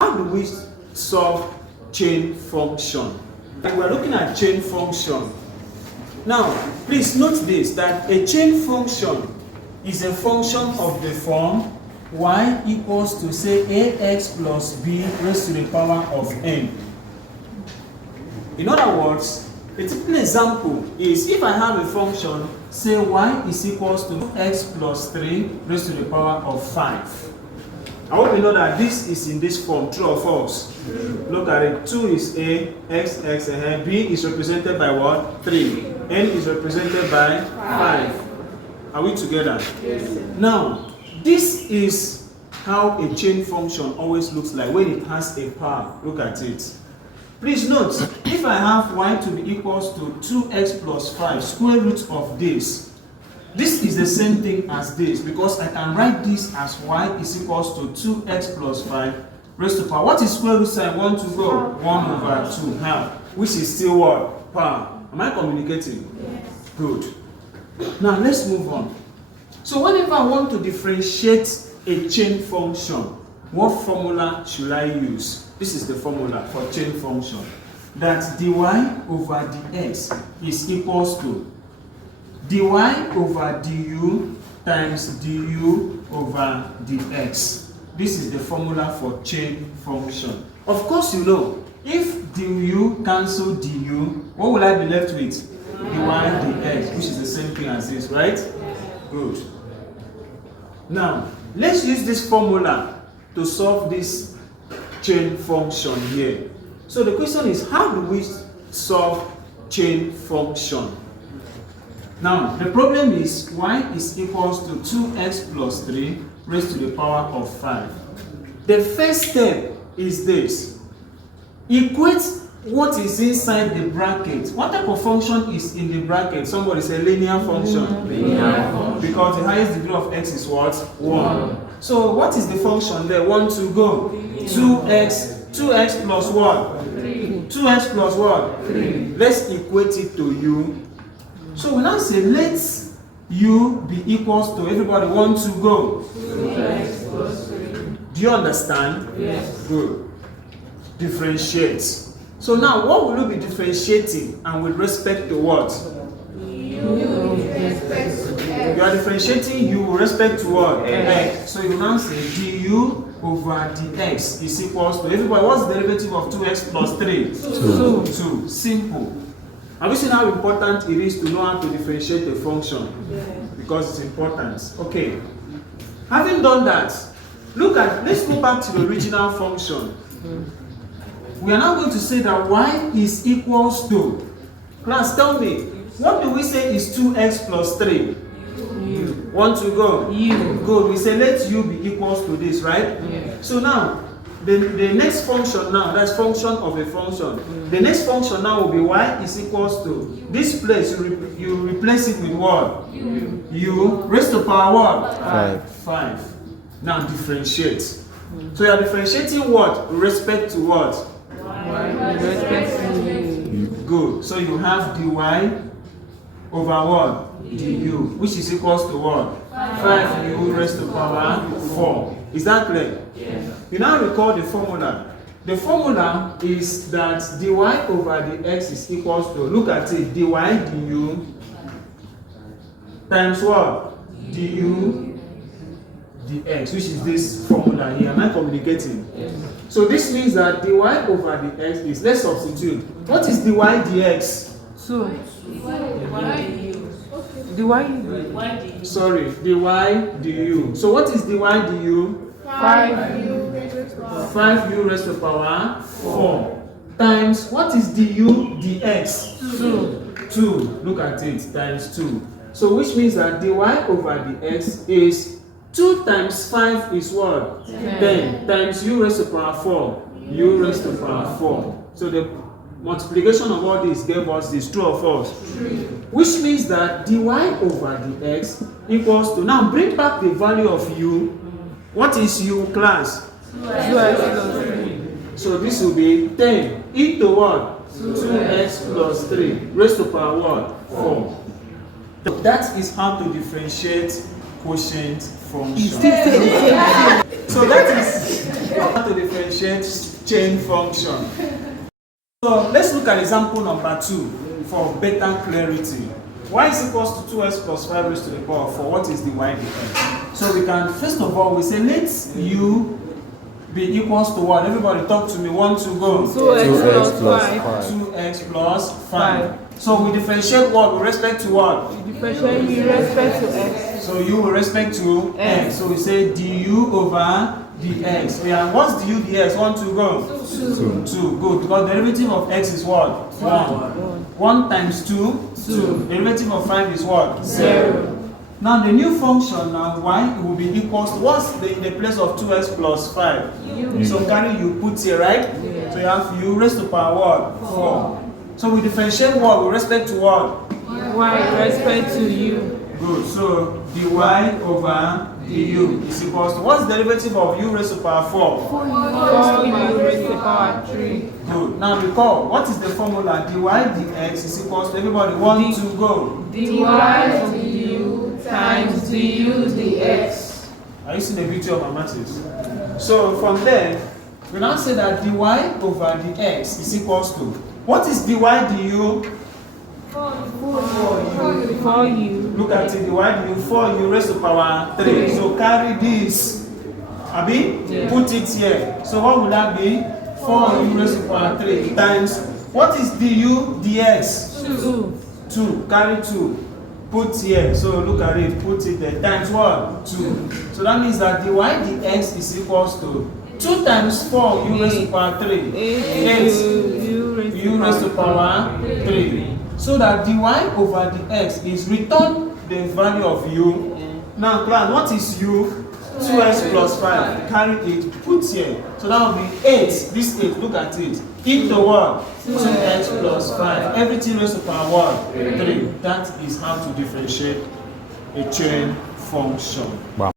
How do we solve chain function? We're looking at chain function. Now, please note this, that a chain function is a function of the form y equals to, say, ax plus b raised to the power of n. In other words, a typical example is if I have a function, say y is equals to x plus 3 raised to the power of 5. I hope you know that this is in this form, true or false? Look at it. 2 is a, x, b is represented by what? 3. N is represented by 5. Are we together? Yes. Now, this is how a chain function always looks like when it has a power. Look at it. Please note, if I have y to be equals to 2x plus 5, square root of this is the same thing as this, because I can write this as y is equals to 2x plus 5 raised to power. What is square root sign? 1 to go? 1 over 2 half, which is still what? Power. Am I communicating? Yes. Good. Now let's move on. So whenever I want to differentiate a chain function, what formula should I use? This is the formula for chain function. That dy over dx is equals to dy over du times du over dx. This is the formula for chain function. Of course, you know, if du cancel du, what will I be left with? Dy dx, which is the same thing as this, right? Good. Now, let's use this formula to solve this chain function here. So the question is, how do we solve chain function? Now, the problem is y is equals to 2x plus 3 raised to the power of 5. The first step is this. Equate what is inside the bracket. What type of function is in the bracket? Somebody say linear function. Linear function. Because the highest degree of x is what? 1. So what is the function there? 1 to go. 2x plus what? 3. 2x plus what? 3. Let's equate it to u. So we now say let u be equals to, everybody 1 to go. 2x plus 3. Do you understand? Yes. Good. Differentiate. So now what will you be differentiating, and with respect to what? U with respect to x. You are differentiating u with respect to what? X. So you now say du over dx is equals to, everybody, what's the derivative of 2x plus 3? 2. Simple. Have you seen how important it is to know how to differentiate a function? Yes. Because it's important. Okay. Having done that, let's go back to the original function. We are now going to say that y is equals to, class, tell me, what do we say is 2x plus 3? U. 1 to go? U. Good. We say let u be equals to this, right? Yeah. So now, the next function now, that's function of a function. The next function now will be y is equals to, this place, you replace it with what? U. U raised to power what? 5. Now differentiate. So you are differentiating what? With respect to what? Good. So you have dy over what? Du, which is equals to what? 5u raised to power 4. Is that clear? Yes. You now recall the formula. The formula is that dy over dx is equals to, look at it, dy du times what? Du dx, which is this formula here. Am I communicating? Yes. So this means that dy over dx is, let's substitute. What is dy dx? So dy. Sorry, dy du. So what is dy du? 5u raised to power 4 times, what is du dx? 2. Look at it, times 2. So which means that dy over dx is 2 times 5 is what? 10 times u raised to power 4. U raised to power 4. So the multiplication of all this gave us this, true or false? Which means that dy over dx equals to, now bring back the value of u. What is u, class? 2x. So this will be 10 into what? 2x plus 3 raised to power what? 4. That is how to differentiate quotient function. So that is how to differentiate differentiate chain function. So let's look at example number 2 for better clarity. Y is equals to 2x plus 5 raised to the power of 4. What is the y dx? So we can, first of all, we say let u be equals to what? Everybody talk to me. 1, 2, go. 2x plus 5. 2x plus 5. So we differentiate what with respect to what? We differentiate with respect to x. So u with respect to x. So we say du over dx. Yeah, what's du dx? 1, 2, go. 2. Good. Because derivative of x is what? 1. 1 times 2, 2. Derivative of 5 is what? 0. Now the new function now y will be equals to what's in the place of 2x plus 5? U. So carry you put here, right? Yeah. So you have u raised to power what? 4. So we differentiate what with respect to what? Y with respect to u. Good. So dy over du is equals to what's the derivative of u raised to power 4? 4 u raised to power 3. Good. Now recall, what is the formula? Dy dx is equals to everybody 1, 2, go. Dy over du times du dx. Are you seeing the beauty of mathematics? So from there, we now say that dy over dx is equals to, what is dy du? 4u. Look at it, dy du 4u raised to power 3. So carry this, Abi, put it here. So what would that be? 4u raised to power 3 times, what is du dx? 2. Carry 2. Put here. So look at it, put it there. Times what? 2. So that means that dy dx is equals to 2 times 4 u raised to power 3. 8 u raised to power 3. So that dy over dx is return the value of u. Now class, what is u? 2x plus 5. Carry it, put here. So that will be 8. This 8, look at it. Into what? 2x plus 5. Everything raised to power what? 3. That is how to differentiate a chain function. Wow.